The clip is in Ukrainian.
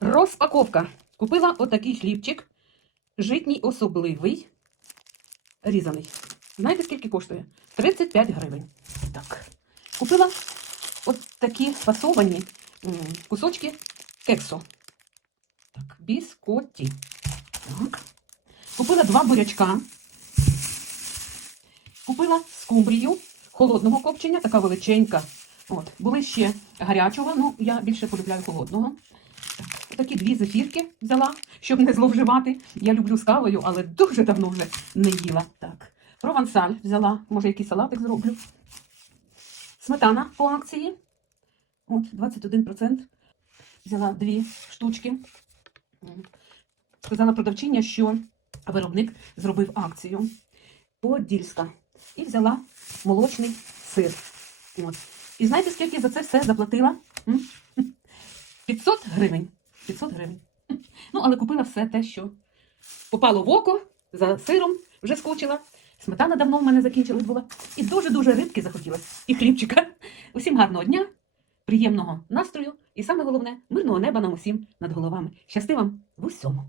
Розпаковка. Купила отакий хлібчик. Житній особливий. Різаний. Знаєте, скільки коштує? 35 гривень. Так. Купила от такі фасовані кусочки кексу. Так, біскоті. Так. Купила два бурячка. Купила скумбрію холодного копчення, така величенька. От. Були ще гарячого, ну я більше полюбляю холодного. Так, такі дві зефірки взяла, щоб не зловживати. Я люблю з кавою, але дуже давно вже не їла. Так. Провансаль взяла, може, якийсь салатик зроблю. Сметана по акції. От, 21%. Взяла дві штучки. Сказала продавчиня, що виробник зробив акцію. Подільська. І взяла молочний сир. От. І знаєте, скільки за це все заплатила? 500 гривень. 500 гривень. Ну, але купила все те, що попало в око за сиром, вже скочила. Сметана давно в мене закінчилась була. І дуже-дуже рибки захотілося. І хлібчика. Усім гарного дня, приємного настрою і саме головне мирного неба нам усім над головами. Щасти вам в усьому.